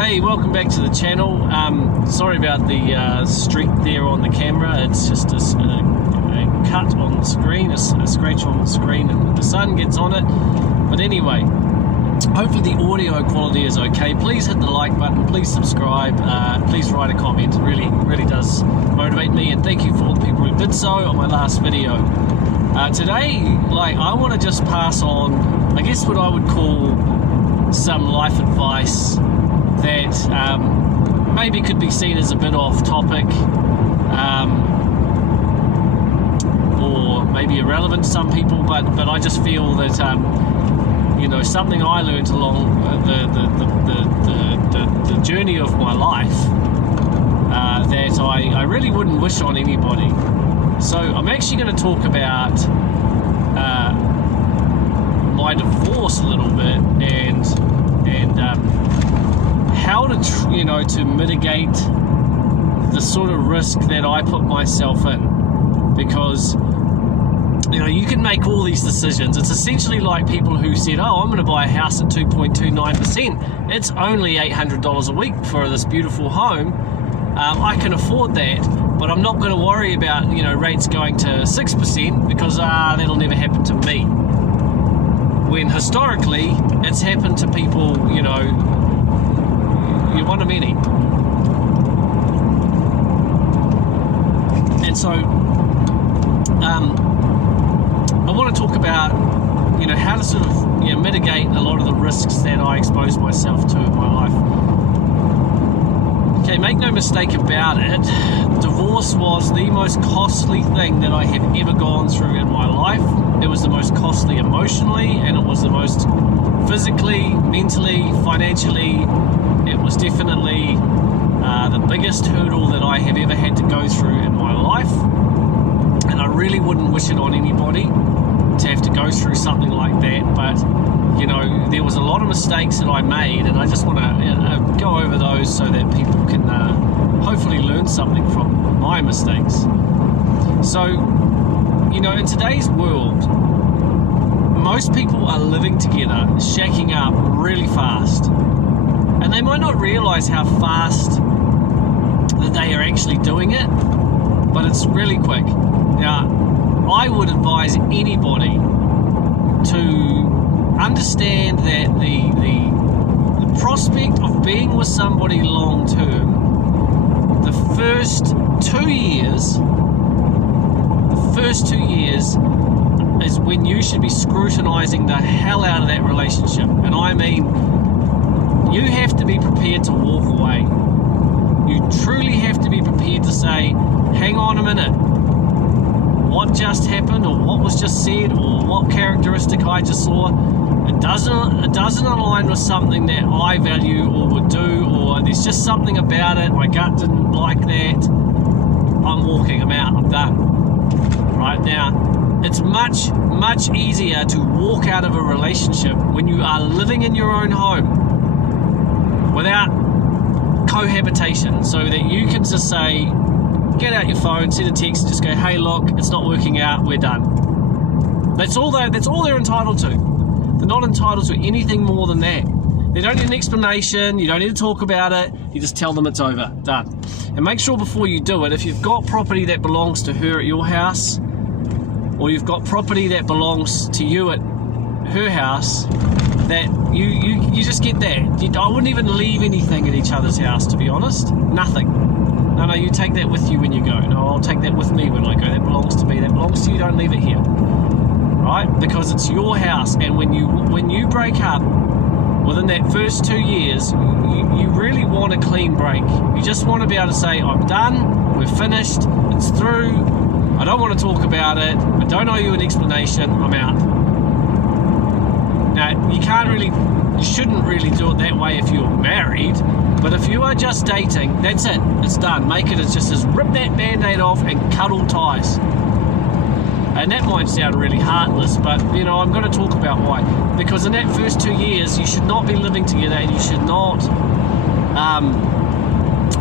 Hey, welcome back to the channel. Sorry about the streak there on the camera. It's just a cut on the screen, a scratch on the screen, and the sun gets on it. But anyway, hopefully the audio quality is okay. Please hit the like button, please subscribe, please write a comment. It really does motivate me, and thank you for all the people who did so on my last video. Today, I want to just pass on, I guess, what I would call some life advice that maybe could be seen as a bit off topic, or maybe irrelevant to some people, but I just feel that you know, something I learned along the journey of my life that I really wouldn't wish on anybody. So I'm actually going to talk about my divorce a little bit, and how to to mitigate the sort of risk that I put myself in, because you can make all these decisions. It's essentially like people who said, oh, I'm going to buy a house at 2.29%. It's only $800 a week for this beautiful home. I can afford that, but I'm not going to worry about rates going to 6% because that'll never happen to me. When historically it's happened to people, you're one of many. And so I want to talk about how to sort of mitigate a lot of the risks that I expose myself to in my life. Okay, make no mistake about it, divorce was the most costly thing that I have ever gone through in my life. It was the most costly emotionally, and it was the most physically, mentally, financially. It was definitely the biggest hurdle that I have ever had to go through in my life, and I really wouldn't wish it on anybody to have to go through something like that. But there was a lot of mistakes that I made, and I just want to go over those so that people can hopefully learn something from my mistakes. So in today's world, most people are living together, shacking up really fast, and they might not realize how fast that they are actually doing it, but it's really quick. Now, I would advise anybody to understand that the prospect of being with somebody long term, the first 2 years is when you should be scrutinizing the hell out of that relationship. And I mean, you have to be prepared to walk away. You truly have to be prepared to say, hang on a minute, what just happened, or what was just said, or what characteristic I just saw, it doesn't align with something that I value or would do, or there's just something about it, my gut didn't like that, I'm walking, I'm out, I'm done. Right now, it's much easier to walk out of a relationship when you are living in your own home without cohabitation, so that you can just say, get out your phone, send a text, just go, hey look, it's not working out, we're done. That's all they're entitled to. They're not entitled to anything more than that. They don't need an explanation, you don't need to talk about it, you just tell them it's over, done. And make sure before you do it, if you've got property that belongs to her at your house, or you've got property that belongs to you at her house, that you just get that. I wouldn't even leave anything at each other's house, to be honest. Nothing. No, you take that with you when you go. No, I'll take that with me when I go. That belongs to me. That belongs to you. Don't leave it here. Right? Because it's your house. And when you break up, within that first 2 years, you really want a clean break. You just want to be able to say, I'm done, we're finished, it's through, I don't want to talk about it, I don't owe you an explanation, I'm out. Now, you shouldn't really do it that way if you're married, but if you are just dating, that's it, it's done. Make it as just as rip that band-aid off and cut all ties. And that might sound really heartless, but I'm going to talk about why. Because in that first 2 years, you should not be living together, and you should not,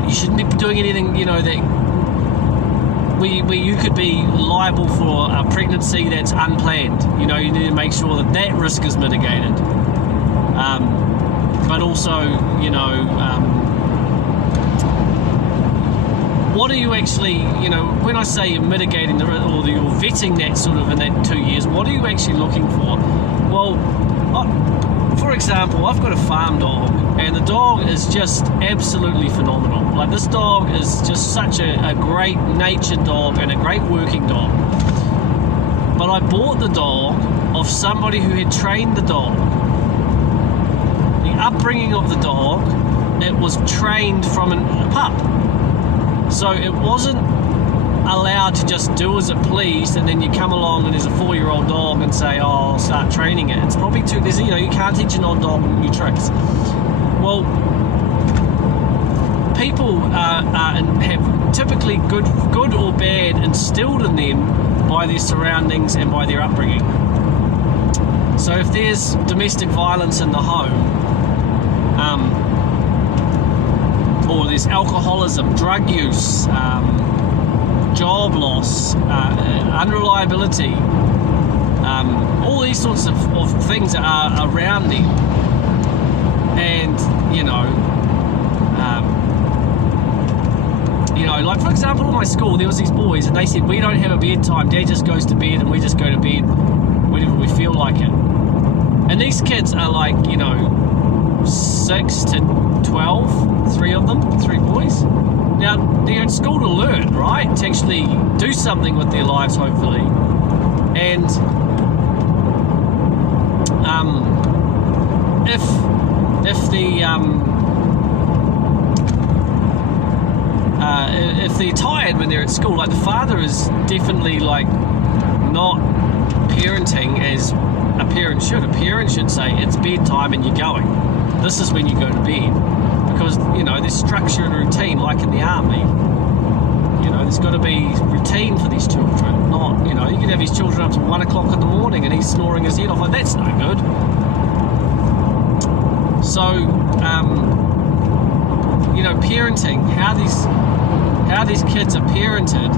you shouldn't be doing anything, that where you could be liable for a pregnancy that's unplanned. You need to make sure that risk is mitigated. But also, what are you actually, when I say you're mitigating you're vetting that sort of in that 2 years, what are you actually looking for? Well, for example, I've got a farm dog, and the dog is just absolutely phenomenal. Like, this dog is just such a great natured dog and a great working dog. But I bought the dog of somebody who had trained the dog. The upbringing of the dog, it was trained from a pup. So it wasn't allowed to just do as it pleased, and then you come along and there's a 4-year-old dog and say, oh, I'll start training it. It's probably too busy. You can't teach an old dog new tricks. Well, people have typically good or bad instilled in them by their surroundings and by their upbringing. So if there's domestic violence in the home, or there's alcoholism, drug use, job loss, unreliability, all these sorts of things are around them. And, like, for example, in my school, there was these boys, and they said, we don't have a bedtime. Dad just goes to bed, and we just go to bed whenever we feel like it. And these kids are like, 6 to 12, 3 of them, 3 boys. Now, they're at school to learn, right? To actually do something with their lives, hopefully. And if they're tired when they're at school, like, the father is definitely like not parenting as a parent should. A parent should say, it's bedtime and you're going. This is when you go to bed. Because, there's structure and routine, like in the army. There's got to be routine for these children. Not, you can have these children up to 1 o'clock in the morning and he's snoring his head off. Like, that's no good. So, parenting, how these kids are parented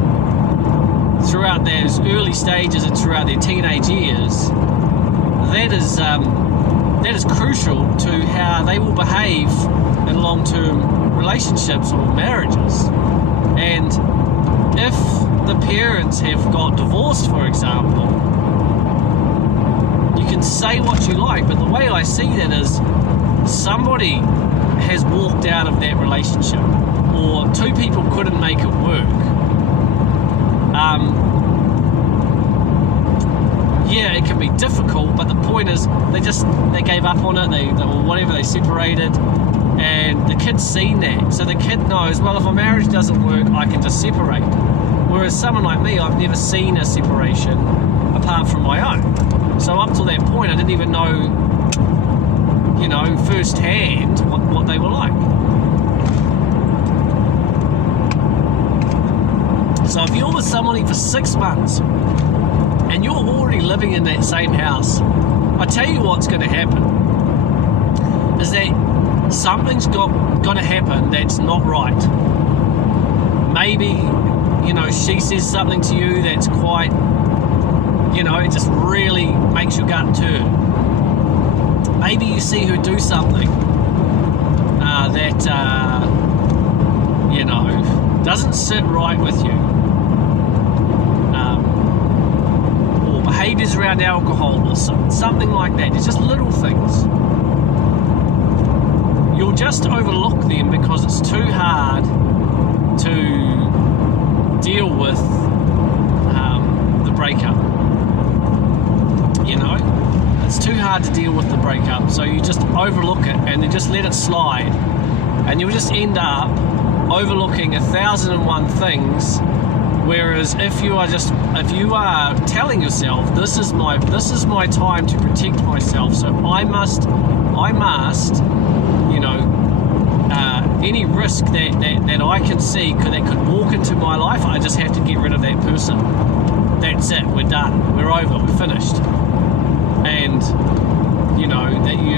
throughout those early stages and throughout their teenage years, that is crucial to how they will behave in long-term relationships or marriages. And if the parents have got divorced, for example, you can say what you like, but the way I see that is somebody has walked out of that relationship, or 2 people couldn't make it work. Yeah, it can be difficult, but the point is they gave up on it, they separated, and the kid's seen that. So the kid knows, well, if a marriage doesn't work, I can just separate. Whereas someone like me, I've never seen a separation apart from my own. So up till that point, I didn't even know, firsthand what they were like. So if you're with somebody for 6 months and you're already living in that same house, I tell you what's going to happen is that something's going to happen that's not right. Maybe, she says something to you that's quite, it just really makes your gut turn. Maybe you see her do something that, doesn't sit right with you. Or behaviours around alcohol or something like that. It's just little things. You'll just overlook them because it's too hard to deal with the breakup. It's too hard to deal with the breakup, so you just overlook it and then just let it slide, and you'll just end up overlooking 1,001 things. Whereas if you are telling yourself, this is my time to protect myself, so I must any risk that I can see that could walk into my life, I just have to get rid of that person. That's it, we're done, we're over, we're finished. And that you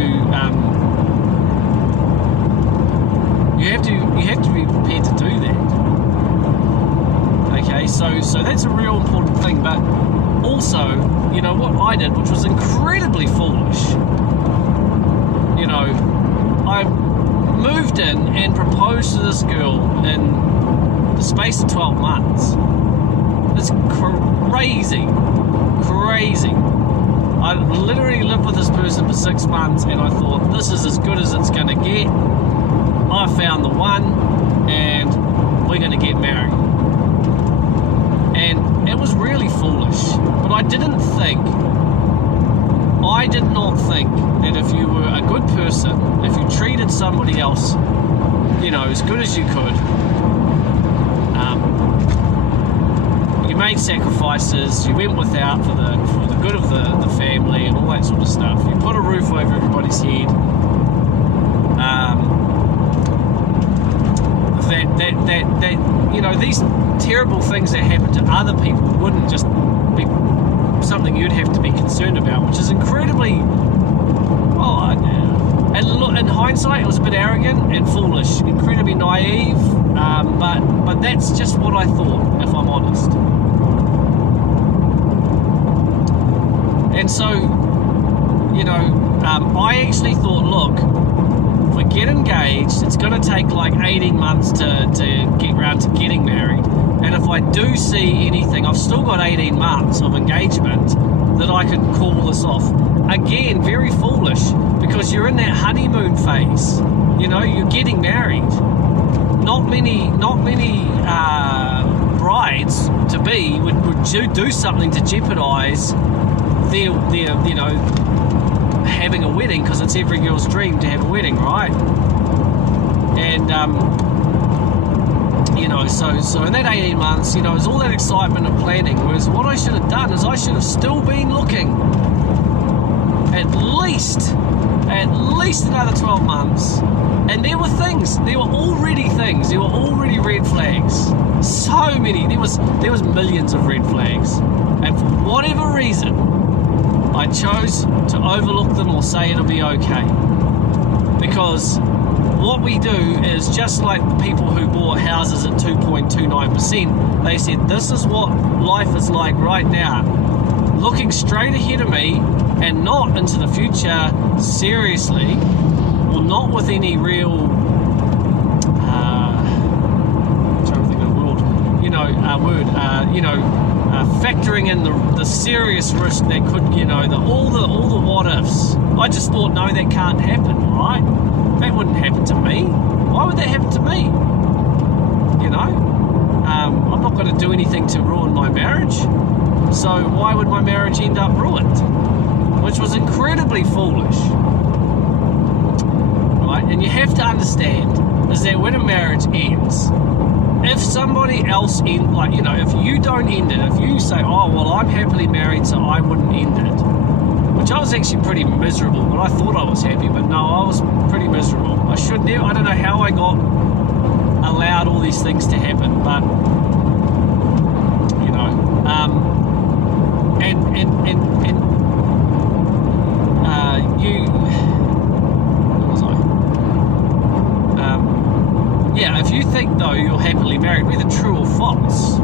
have to be prepared to do that. Okay, so that's a real important thing. But also, what I did, which was incredibly foolish, I moved in and proposed to this girl in the space of 12 months. It's crazy. I literally lived with this person for 6 months and I thought, this is as good as it's going to get. I found the one and we're going to get married. And it was really foolish, but I did not think that if you were a good person, if you treated somebody else, as good as you could, you made sacrifices, you went without for the good of the family and all that sort of stuff. You put a roof over everybody's head. That these terrible things that happen to other people wouldn't just be something you'd have to be concerned about, which is incredibly, and in hindsight it was a bit arrogant and foolish, incredibly naive, but that's just what I thought, if I'm honest. And so, I actually thought, look, if we get engaged, it's going to take like 18 months to get around to getting married. And if I do see anything, I've still got 18 months of engagement that I can call this off. Again, very foolish, because you're in that honeymoon phase. You're getting married. Not many brides to be would do something to jeopardize their having a wedding, because it's every girl's dream to have a wedding, right? And so in that 18 months, it was all that excitement of planning. Whereas what I should have done is I should have still been looking at least another 12 months. And there were already red flags. So many. There was millions of red flags. And for whatever reason, I chose to overlook them or say it'll be okay. Because what we do is, just like the people who bought houses at 2.29%, they said, this is what life is like right now. Looking straight ahead of me and not into the future seriously, or not with any real, I'm trying to think of a factoring in the serious risk that could, all the what ifs. I just thought, no, that can't happen, right? That wouldn't happen to me. Why would that happen to me? I'm not going to do anything to ruin my marriage. So why would my marriage end up ruined? Which was incredibly foolish. Right? And you have to understand is that when a marriage ends, if somebody else if you don't end it, if you say, oh, well, I'm happily married, so I wouldn't end it, which I was actually pretty miserable, but I thought I was happy, but no, I was pretty miserable. I don't know how I allowed all these things to happen, but, if you think, though, you're happily married, whether true or false.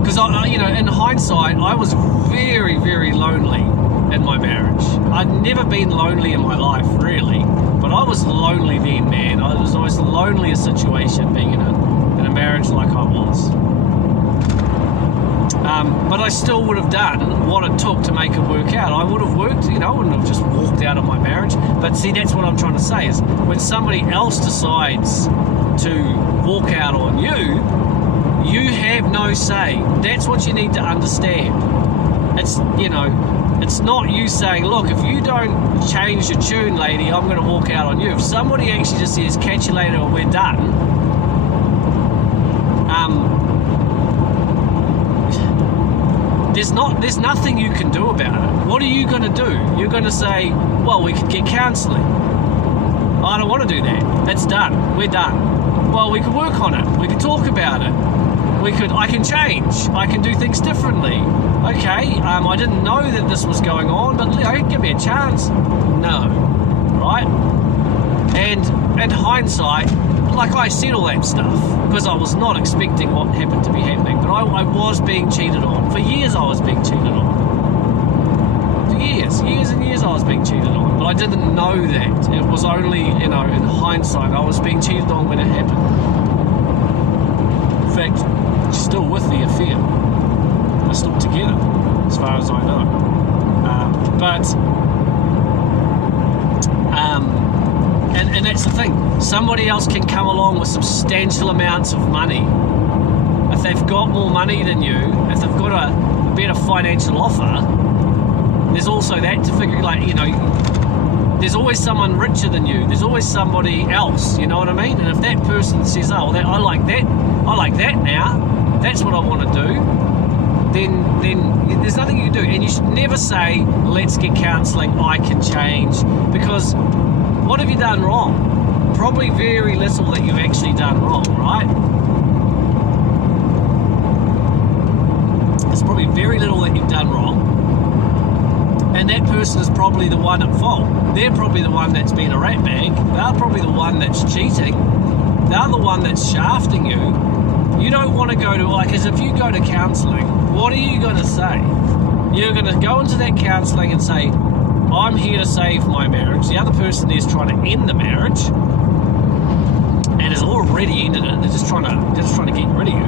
Because, in hindsight, I was very, very lonely in my marriage. I'd never been lonely in my life, really, but I was lonely then, man. It was always the loneliest situation being in a marriage like I was. But I still would have done what it took to make it work out. I would have worked, I wouldn't have just walked out of my marriage. But see, that's what I'm trying to say, is when somebody else decides to walk out on you, you have no say. That's what you need to understand. It's, it's not you saying, look, if you don't change your tune, lady, I'm going to walk out on you. If somebody actually just says, catch you later or we're done, there's nothing you can do about it. What are you going to do? You're going to say, well, we could get counselling. I don't want to do that. It's done. We're done. Well, we could work on it. We could talk about it. I can change. I can do things differently. Okay, I didn't know that this was going on, but give me a chance. No. Right? And in hindsight, I said all that stuff because I was not expecting what happened to be happening, but I was being cheated on. For years I was being cheated on. For years. years and years I was being cheated on, but I didn't know that. It was only, in hindsight, I was being cheated on when it happened. In fact, she's still with the affair. They're still together, as far as I know. And that's the thing. Somebody else can come along with substantial amounts of money. If they've got more money than you, if they've got a better financial offer, there's also that to figure, there's always someone richer than you. There's always somebody else, you know what I mean? And if that person says, I like that now, that's what I want to do, then there's nothing you can do. And you should never say, let's get counselling, I can change, because what have you done wrong? Probably very little that you've actually done wrong, right? There's probably very little that you've done wrong. And that person is probably the one at fault. They're probably the one that's been a ratbag. They're probably the one that's cheating. They're the one that's shafting you. You don't want to go to, as if you go to counselling, what are you going to say? You're going to go into that counselling and say, I'm here to save my marriage. The other person is trying to end the marriage and has already ended it. They're just trying to get rid of you.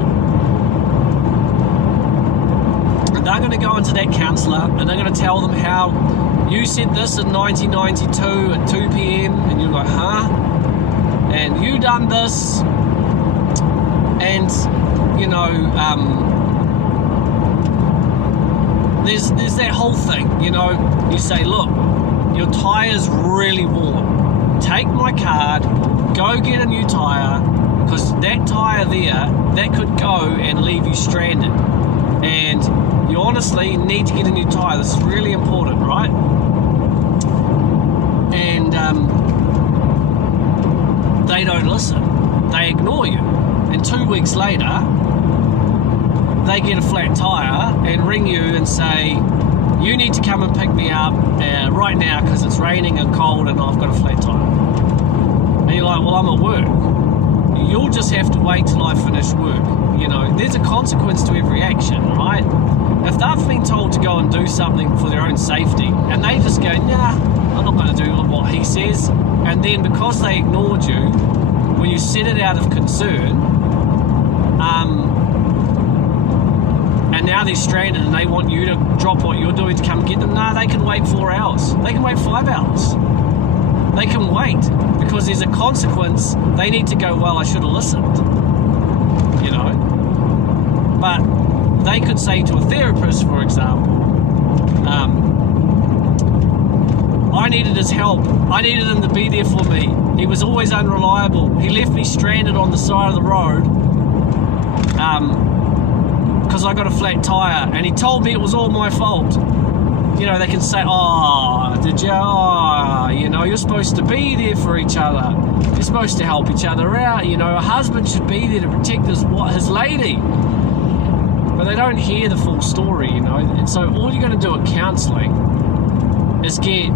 And they're going to go into that counsellor and they're going to tell them how you said this in 1992 at 2 p.m. and you're like, huh? And you done this, and there's that whole thing, you say, look, your tyre's really worn. Take my card, go get a new tyre, because that tyre there, that could go and leave you stranded. And you honestly need to get a new tyre. This is really important, right? And they don't listen. They ignore you. And 2 weeks later, they get a flat tyre and ring you and say, you need to come and pick me up right now because it's raining and cold and I've got a flat tyre. And you're like, well, I'm at work. You'll just have to wait till I finish work. There's a consequence to every action, right? If they've been told to go and do something for their own safety and they just go, nah, I'm not going to do what he says, and then because they ignored you, when you set it out of concern, and now they're stranded and they want you to drop what you're doing to come get them. No, they can wait 4 hours. They can wait 5 hours. They can wait because there's a consequence. They need to go, well, I should have listened. But they could say to a therapist, for example, I needed his help. I needed him to be there for me. He was always unreliable. He left me stranded on the side of the road. Because I got a flat tyre and he told me it was all my fault. They can say, did you? You're supposed to be there for each other. You're supposed to help each other out. A husband should be there to protect his lady. But they don't hear the full story, And so all you're going to do at counselling is get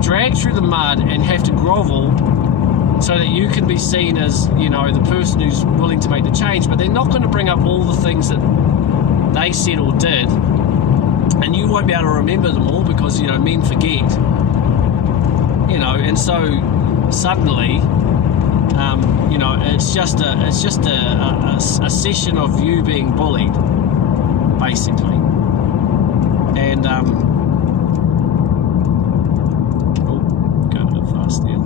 dragged through the mud and have to grovel so that you can be seen as, the person who's willing to make the change. But they're not going to bring up all the things that they said or did, and you won't be able to remember them all because men forget, and so suddenly it's just a session of you being bullied, basically. And going a bit fast there.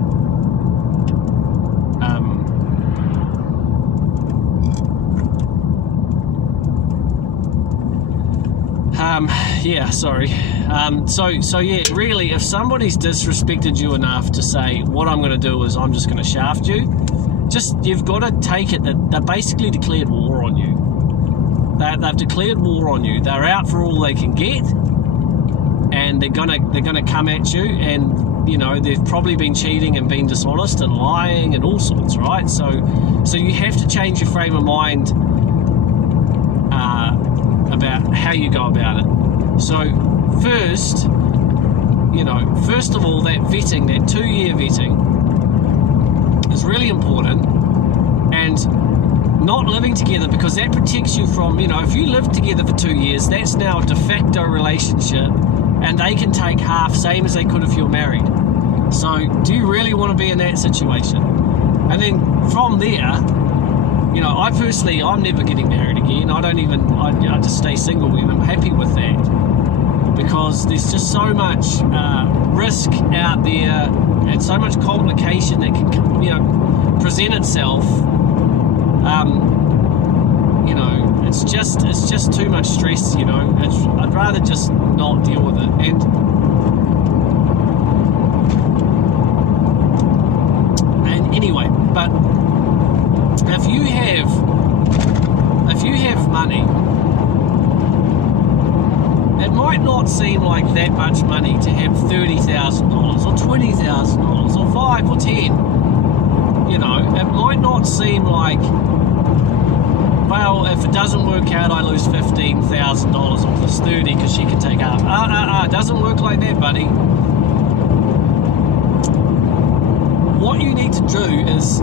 Really, if somebody's disrespected you enough to say, what I'm going to do is I'm just going to shaft you, you've got to take it that they're basically declared war on you. They've declared war on you. They're out for all they can get, and they're gonna come at you, and they've probably been cheating and been dishonest and lying and all sorts, right? So you have to change your frame of mind about how you go about it. So first of all, that vetting, that 2-year vetting, is really important, and not living together, because that protects you from, if you live together for 2 years, that's now a de facto relationship and they can take half, same as they could if you're married. So do you really want to be in that situation? And then from there, you know, I personally, I'm never getting married again. I just stay single, and I'm happy with that, because there's just so much risk out there and so much complication that can, you know, present itself. You know, it's just too much stress. You know, I'd rather just not deal with it. And anyway, but if you have money, it might not seem like that much money to have $30,000 or $20,000 or 5 or 10. You know, it might not seem like, well, if it doesn't work out, I lose $15,000 off this 30 because she can take half. It doesn't work like that, buddy. What you need to do is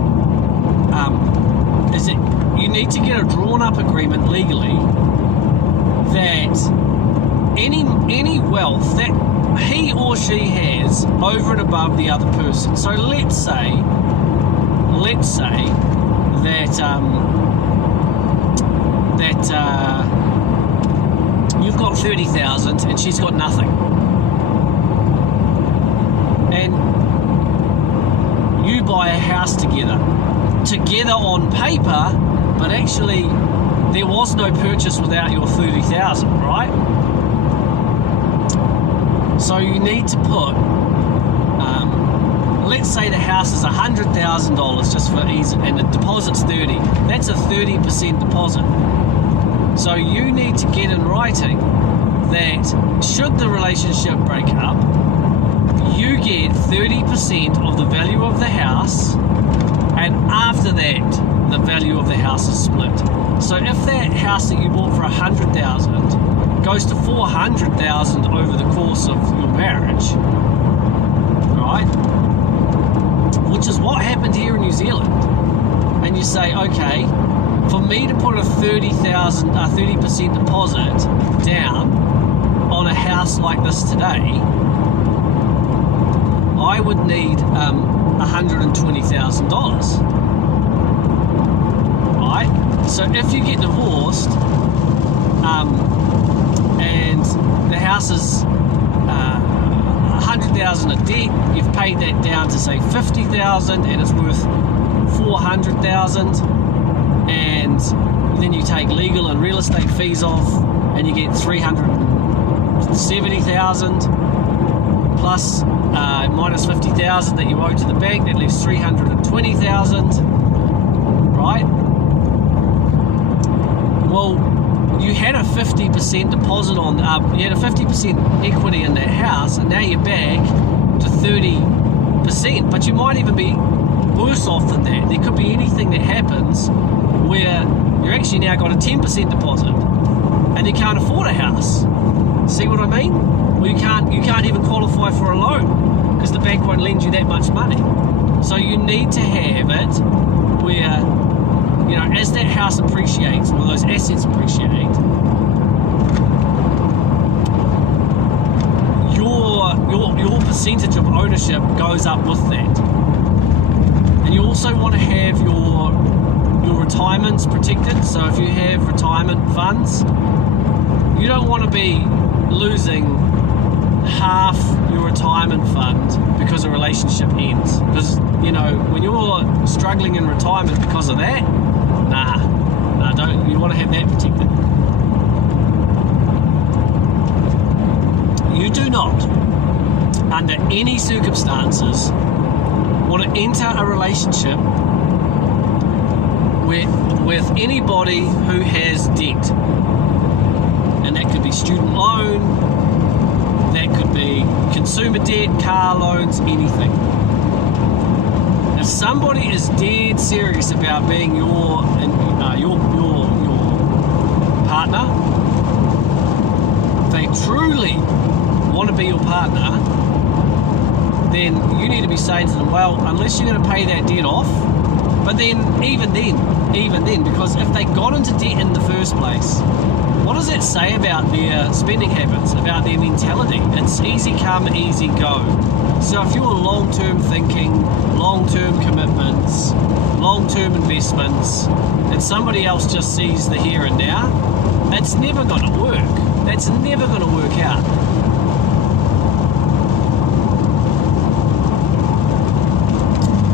that you need to get a drawn-up agreement legally that any wealth that he or she has over and above the other person. So let's say that you've got 30,000 and she's got nothing, and you buy a house together on paper, but actually there was no purchase without your 30,000, right? So you need to put, let's say the house is $100,000 just for ease, and the deposit's 30. That's a 30% deposit. So you need to get in writing that should the relationship break up, you get 30% of the value of the house, and after that, the value of the house is split. So if that house that you bought for $100,000 goes to $400,000 over the course of your marriage, right? Which is what happened here in New Zealand. And you say, okay, for me to put a 30% deposit down on a house like this today, I would need $120,000. Right? So if you get divorced, and the house is $100,000 of debt, you've paid that down to say $50,000, and it's worth $400,000, and then you take legal and real estate fees off, and you get $370,000 plus minus $50,000 that you owe to the bank. That leaves $320,000, right? Well, you had a 50% deposit on, you had a 50% equity in that house, and now you're back to 30%. But you might even be worse off than that. There could be anything that happens where you're actually now got a 10% deposit, and you can't afford a house. See what I mean? Well, you can't even qualify for a loan because the bank won't lend you that much money. So you need to have it where, you know, as that house appreciates, or those assets appreciate, your percentage of ownership goes up with that. And you also want to have your retirements protected. So if you have retirement funds, you don't want to be losing half your retirement fund because a relationship ends. Because, you know, when you're struggling in retirement because of that, don't. You want to have that protected. You do not, under any circumstances, want to enter a relationship with anybody who has debt. And that could be student loan, that could be consumer debt, car loans, anything. If somebody is dead serious about being your partner, if they truly want to be your partner, then you need to be saying to them, well, unless you're going to pay that debt off, but then, even then, because if they got into debt in the first place, what does that say about their spending habits, about their mentality? It's easy come, easy go. So if you're long-term thinking, long-term commitments, long-term investments, and somebody else just sees the here and now, it's never going to work. That's never going to work out.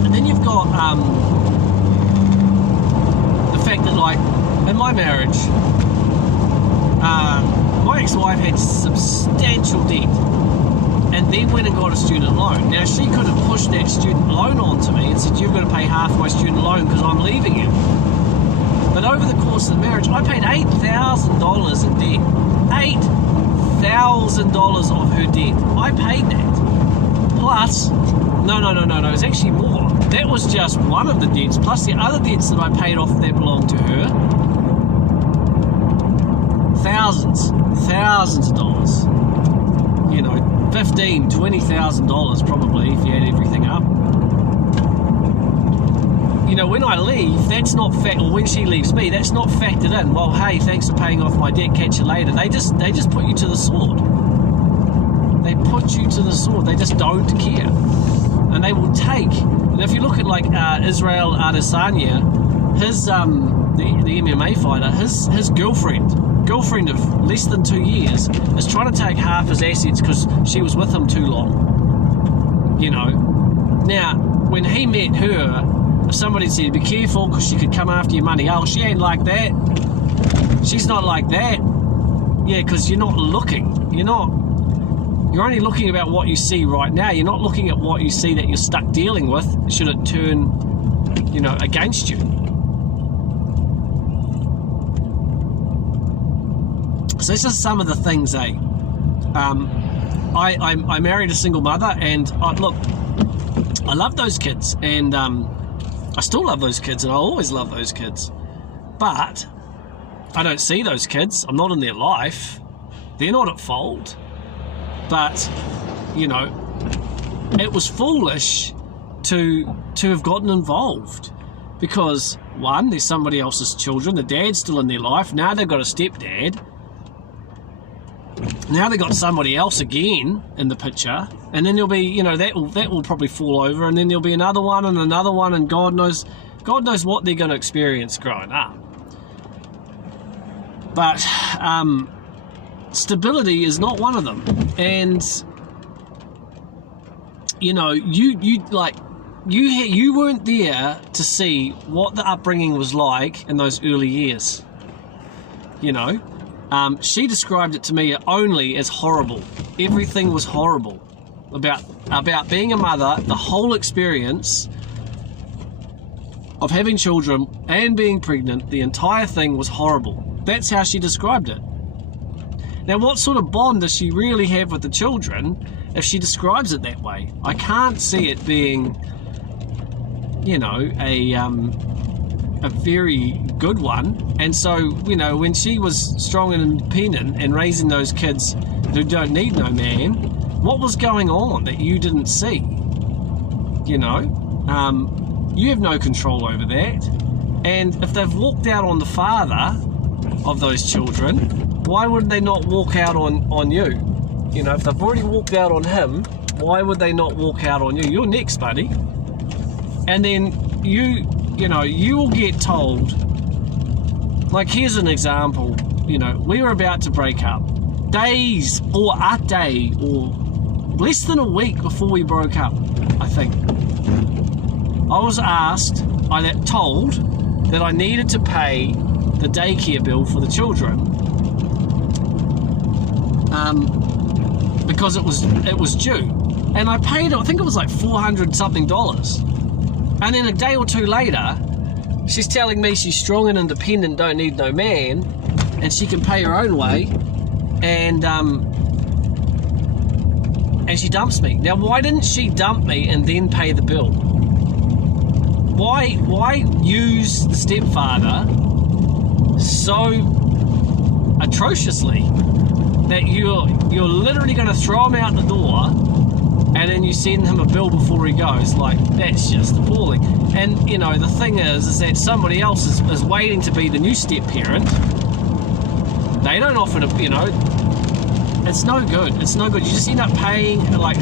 And then you've got the fact that, like, in my marriage, my ex-wife had substantial debt and then went and got a student loan. Now, she could have pushed that student loan onto me and said, you've got to pay half my student loan because I'm leaving you. But over the course of the marriage, I paid $8,000 in debt. $8,000 of her debt. I paid that. Plus, no, it was actually more. That was just one of the debts, plus the other debts that I paid off that belonged to her. Thousands of dollars. You know, $15,000, $20,000 probably if you add everything up. You know, when I leave, that's not or when she leaves me, that's not factored in. Well, hey, thanks for paying off my debt, catch you later. They just put you to the sword. They put you to the sword. They just don't care. And they will take, and if you look at like Israel Adesanya, his the MMA fighter, his girlfriend of less than 2 years is trying to take half his assets because she was with him too long. You know, now when he met her, if somebody said be careful because she could come after your money, oh, she ain't like that. She's not like that. Yeah, because you're not looking. You're only looking about what you see right now. You're not looking at what you see that you're stuck dealing with should it turn, against you. So this is some of the things, I married a single mother, and look, I love those kids, and I still love those kids, and I always love those kids. But I don't see those kids. I'm not in their life. They're not at fault. But, it was foolish to have gotten involved. Because, one, there's somebody else's children. The dad's still in their life. Now they've got a stepdad. Now they've got somebody else again in the picture. And then there'll be, that will probably fall over. And then there'll be another one. And God knows what they're going to experience growing up. But, stability is not one of them. And you weren't there to see what the upbringing was like in those early years. She described it to me only as horrible. Everything was horrible about being a mother. The whole experience of having children and being pregnant, the entire thing was horrible. That's how she described it. Now, what sort of bond does she really have with the children if she describes it that way? I can't see it being, a very good one. And so, when she was strong and independent and raising those kids who don't need no man, what was going on that you didn't see? You have no control over that. And if they've walked out on the father of those children, why would they not walk out on you? If they've already walked out on him, why would they not walk out on you? You're next, buddy. And then you will get told, like, here's an example. We were about to break up. Days or a day or less than a week before we broke up, I think. I was told that I needed to pay the daycare bill for the children. Because it was due, and I paid, I think it was like $400 something, and then a day or two later, she's telling me she's strong and independent, don't need no man, and she can pay her own way, and she dumps me. Now, why didn't she dump me and then pay the bill? Why use the stepfather so atrociously that you're literally going to throw him out the door, and then you send him a bill before he goes? Like, that's just appalling. And the thing is that somebody else is waiting to be the new step parent, They don't offer to, it's no good. It's no good. You just end up paying like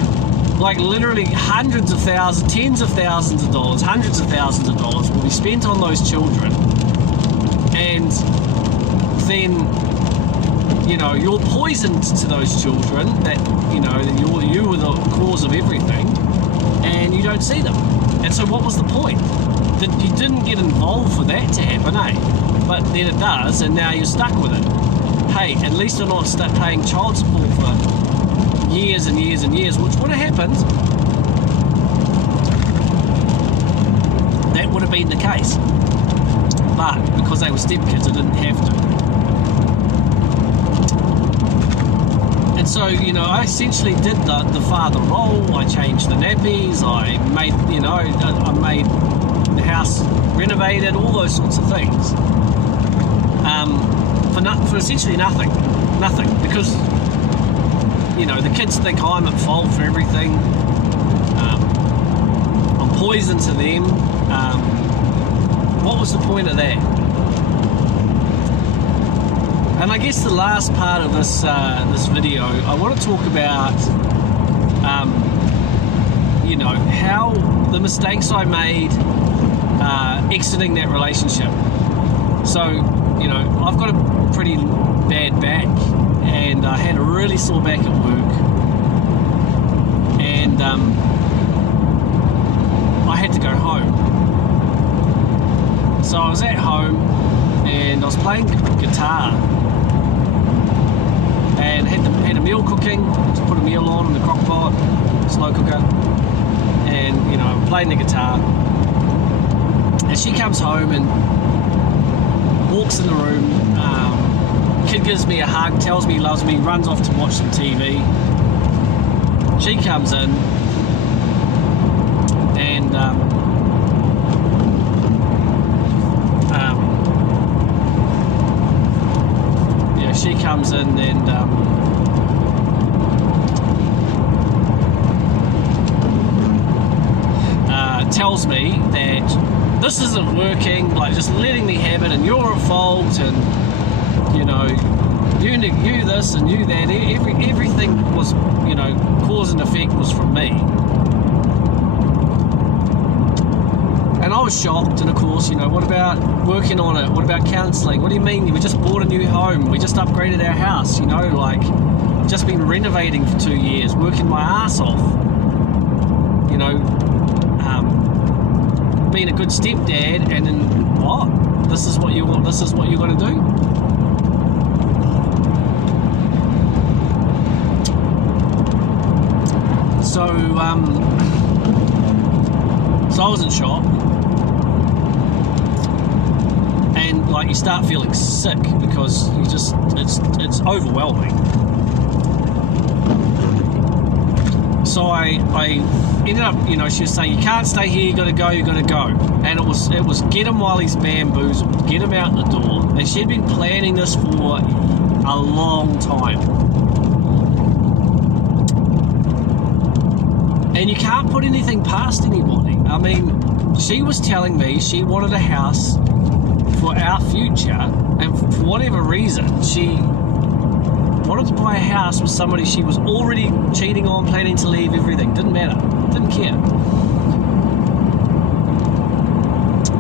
literally hundreds of thousands, tens of thousands of dollars, hundreds of thousands of dollars will be spent on those children. And then, you're poisoned to those children that, you were the cause of everything, and you don't see them. And so what was the point? That you didn't get involved for that to happen, eh? But then it does, and now you're stuck with it. Hey, at least you're not paying child support for years and years and years, which would have happened. That would have been the case. But because they were stepkids, I didn't have to. And so, I essentially did the father role. I changed the nappies. I made, I made the house renovated, all those sorts of things. For essentially nothing, because the kids think I'm at fault for everything. I'm poison to them. What was the point of that? And I guess the last part of this video, I want to talk about how the mistakes I made exiting that relationship. So, I've got a pretty bad back, and I had a really sore back at work, and I had to go home. So I was at home, and I was playing guitar, and had a meal cooking. Just put a meal on in the crock pot, slow cooker, and playing the guitar. And she comes home and walks in the room. Kid gives me a hug, tells me he loves me, runs off to watch some TV. She comes in, and she comes in and tells me that this isn't working, like just letting me have it, and you're at fault, and you this and you that. Everything was, cause and effect was from me. And I was shocked, and of course, what about working on it? What about counselling? What do you mean? We just bought a new home. We just upgraded our house, I've just been renovating for 2 years, working my ass off. Being a good stepdad, and then what? This is what you want, this is what you're going to do? So I was in shock, and you start feeling sick because it's overwhelming. So I ended up, she was saying, you can't stay here, you gotta go. And it was get him while he's bamboozled, get him out the door. And she'd been planning this for a long time. And you can't put anything past anybody. I mean, she was telling me she wanted a house for our future, and for whatever reason, she wanted to buy a house with somebody she was already cheating on, planning to leave, everything. Didn't matter. Didn't care.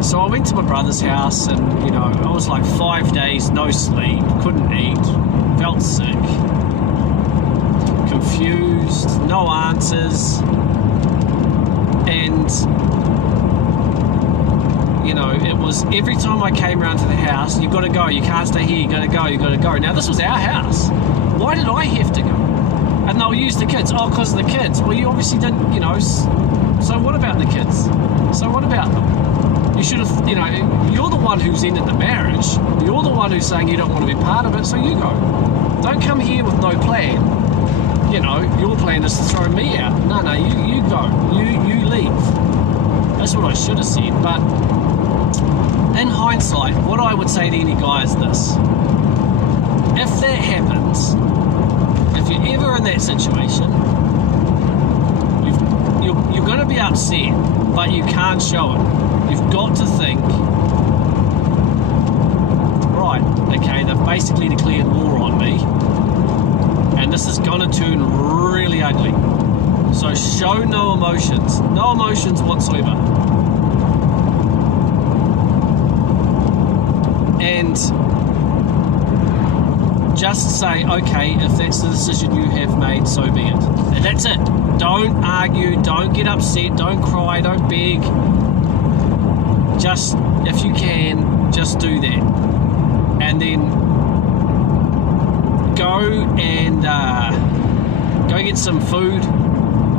So I went to my brother's house, and, I was 5 days, no sleep, couldn't eat, felt sick, confused, no answers, and it was every time I came around to the house, you've got to go, you can't stay here, you got to go. Now this was our house. Why did I have to go? And they'll use the kids. Oh, because of the kids. Well, you obviously didn't, so what about the kids? So what about them? You should have, you're the one who's ended the marriage. You're the one who's saying you don't want to be part of it, so you go. Don't come here with no plan. Your plan is to throw me out. No, you go. You leave. That's what I should have said. But in hindsight, what I would say to any guy is this. If that happens, if you're ever in that situation, you're going to be upset, but you can't show it. You've got to think, right, okay, they've basically declared war on me, and this is gonna turn really ugly. So show no emotions whatsoever. And just say, okay, if that's the decision you have made, so be it. And that's it. Don't argue, don't get upset, don't cry, don't beg. Just, if you can, just do that. And then go and go get some food,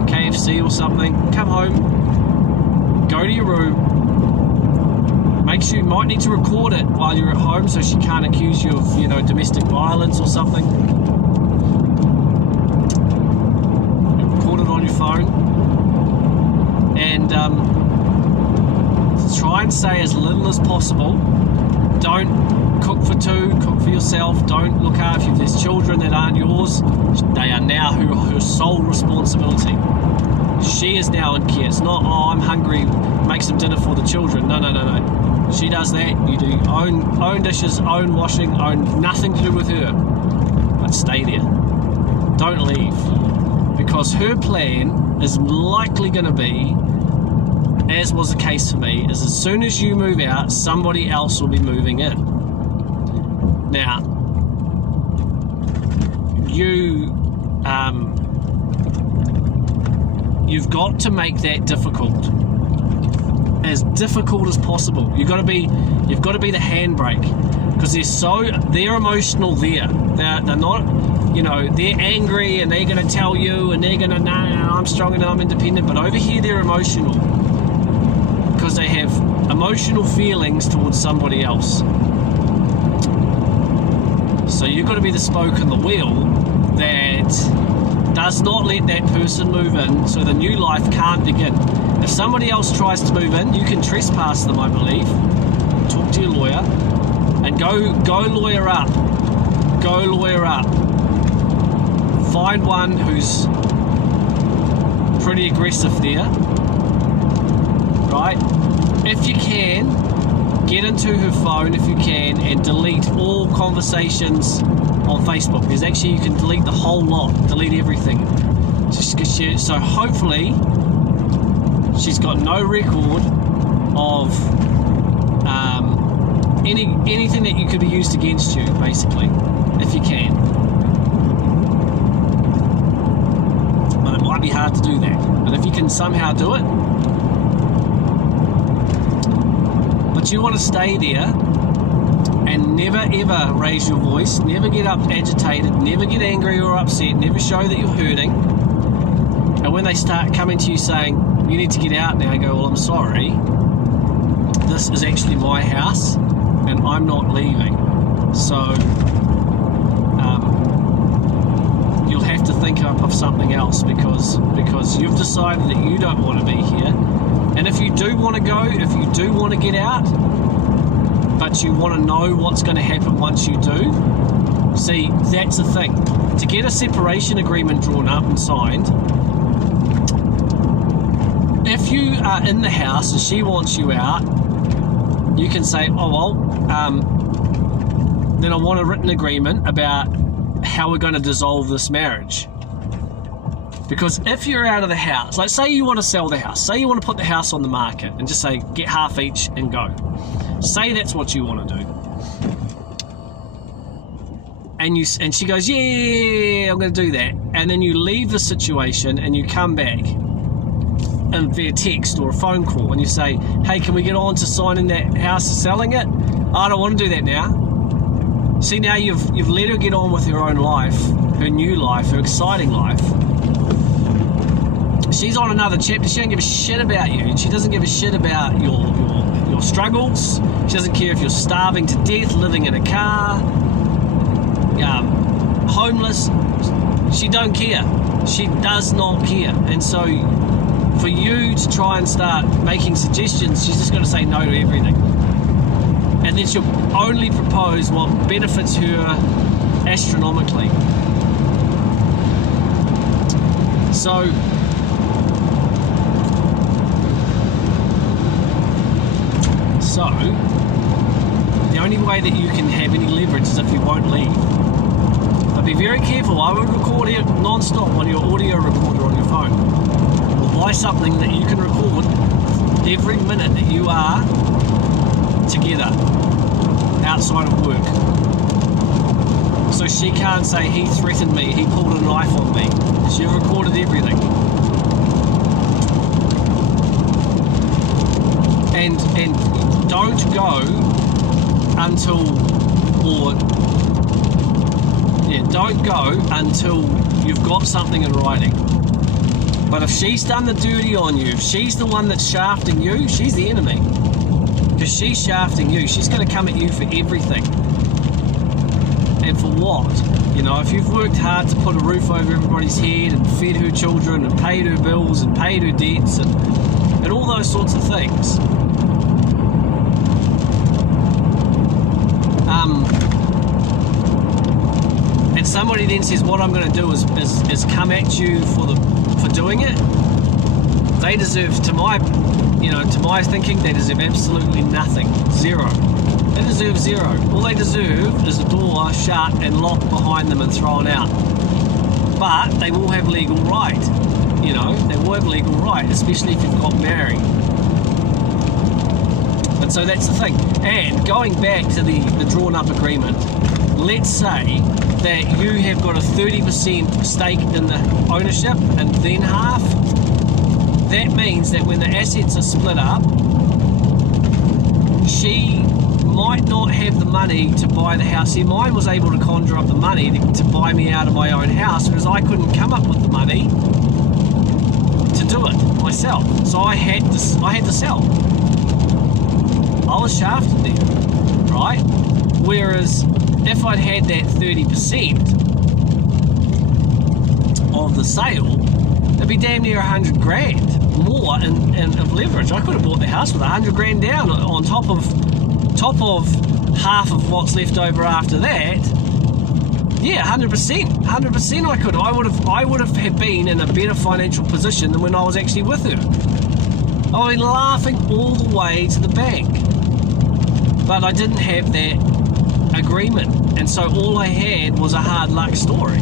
KFC or something, come home, go to your room. Make sure, you might need to record it while you're at home so she can't accuse you of, domestic violence or something. Record it on your phone. And try and say as little as possible. Don't cook for two, cook for yourself. Don't look after if there's children that aren't yours. They are now her sole responsibility. She is now in care. It's not, I'm hungry, make some dinner for the children. No. She does that. You do own dishes, own washing, own nothing to do with her. But stay there. Don't leave. Because her plan is likely going to be, as was the case for me, is as soon as you move out, somebody else will be moving in. Now, you've got to make that difficult. As difficult as possible. You've got to be the handbrake, because they're emotional there. They're not, they're angry and they're going to tell you and they're going to, no, I'm strong and I'm independent. But over here they're emotional because they have emotional feelings towards somebody else. So you've got to be the spoke in the wheel that does not let that person move in, so the new life can't begin. If somebody else tries to move in, you can trespass them, I believe. Talk to your lawyer and go lawyer up. Go lawyer up. Find one who's pretty aggressive there, right? If you can, get into her phone if you can and delete all conversations on Facebook, because actually you can delete the whole lot, delete everything. So hopefully she's got no record of anything that you could be used against you, basically, if you can. But it might be hard to do that. But if you can somehow do it, but you want to stay there and never ever raise your voice, never get up agitated, never get angry or upset, never show that you're hurting. And when they start coming to you saying, you need to get out now, go, well, I'm sorry, this is actually my house and I'm not leaving. So you'll have to think up of something else because you've decided that you don't want to be here. And if you do want to go, if you do want to get out, but you want to know what's going to happen once you do, see, that's the thing. To get a separation agreement drawn up and signed, if you are in the house and she wants you out, you can say, oh well, then I want a written agreement about how we're going to dissolve this marriage. Because if you're out of the house, like say you want to sell the house, say you want to put the house on the market and just say get half each and go. Say that's what you want to do. And she goes, yeah, I'm going to do that. And then you leave the situation and you come back and via text or a phone call and you say, hey, can we get on to signing that house and selling it? I don't want to do that now. See, now you've let her get on with her own life, her new life, her exciting life. She's on another chapter. She doesn't give a shit about you, and she doesn't give a shit about your struggles. She doesn't care if you're starving to death, living in a car, homeless. She don't care. She does not care. And so for you to try and start making suggestions, she's just going to say no to everything. And then she'll only propose what benefits her astronomically. So the only way that you can have any leverage is if you won't leave. But be very careful. I would record it non-stop on your audio recorder on your phone. Or buy something that you can record every minute that you are together outside of work. So she can't say he threatened me, he pulled a knife on me. She recorded everything. And don't go don't go until you've got something in writing. But if she's done the dirty on you, if she's the one that's shafting you, she's the enemy. Because she's shafting you, she's going to come at you for everything. And for what? You know, if you've worked hard to put a roof over everybody's head and fed her children and paid her bills and paid her debts and all those sorts of things. And somebody then says, what I'm going to do is come at you for doing it. They deserve, to my thinking, they deserve absolutely nothing. Zero. They deserve zero. All they deserve is a door shut and locked behind them and thrown out. But they will have legal right. You know, they will have legal right, especially if you've got married. And so that's the thing. And going back to the drawn up agreement, let's say that you have got a 30% stake in the ownership and then half. That means that when the assets are split up, she might not have the money to buy the house. See, mine was able to conjure up the money to buy me out of my own house, whereas I couldn't come up with the money to do it myself. So I had to sell. I was shafted there, right? Whereas if I'd had that 30% of the sale, it'd be damn near 100 grand more of leverage. I could have bought the house with 100 grand down on top of half of what's left over after that. Yeah, 100%. I could. I would have been in a better financial position than when I was actually with her. I was laughing all the way to the bank. But I didn't have that agreement. And so all I had was a hard luck story,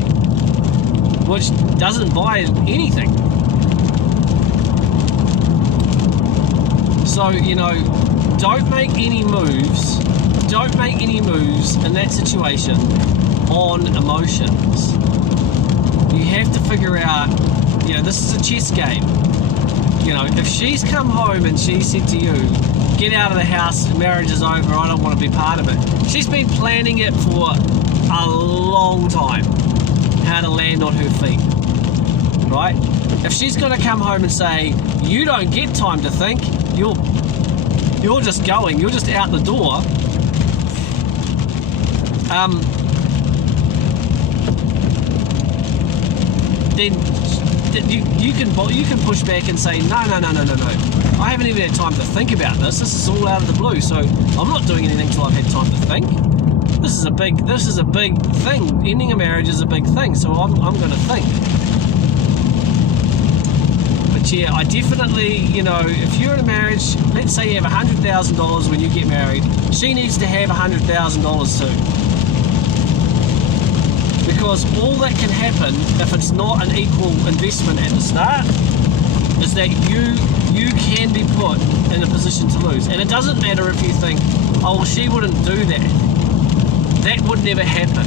which doesn't buy anything. So, you know, don't make any moves in that situation on emotions. You have to figure out, you know, this is a chess game. You know, if she's come home and she said to you, get out of the house, marriage is over, I don't want to be part of it. She's been planning it for a long time, how to land on her feet, right? If she's going to come home and say, you don't get time to think, you're just going, you're just out the door, then you can push back and say, no, I haven't even had time to think about this. This is all out of the blue, so I'm not doing anything till I've had time to think. This is a big thing. Ending a marriage is a big thing, so I'm going to think. But yeah, I definitely, you know, if you're in a marriage, let's say you have $100,000 when you get married, she needs to have $100,000 too. Because all that can happen if it's not an equal investment at the start is that you can be put in a position to lose. And it doesn't matter if you think, oh, well, she wouldn't do that. That would never happen.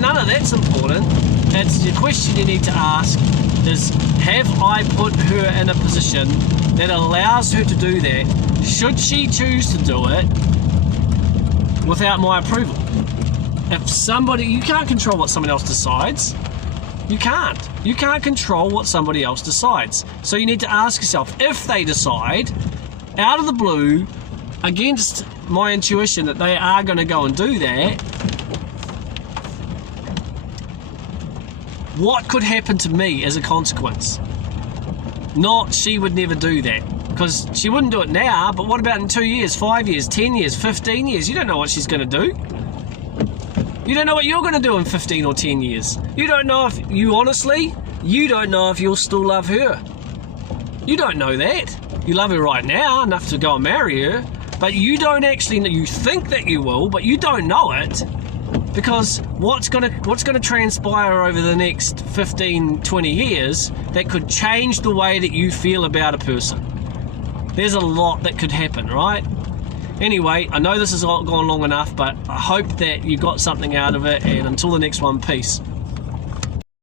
None of that's important. That's the question you need to ask is, have I put her in a position that allows her to do that? Should she choose to do it without my approval? If somebody, you can't control what someone else decides. You can't control what somebody else decides. So you need to ask yourself, if they decide out of the blue against my intuition that they are going to go and do that, what could happen to me as a consequence? Not she would never do that, because she wouldn't do it now, but what about in 2 years, 5 years, 10 years, 15 years? You don't know what she's going to do. You don't know what you're going to do in 15 or 10 years. You don't know if you don't know if you'll still love her. You don't know that. You love her right now enough to go and marry her, But you don't actually know. You think that you will, but you don't know it, because what's gonna transpire over the next 15, 20 years that could change the way that you feel about a person. There's a lot that could happen, right? Anyway, I know this has gone long enough, but I hope that you got something out of it, and until the next one, peace.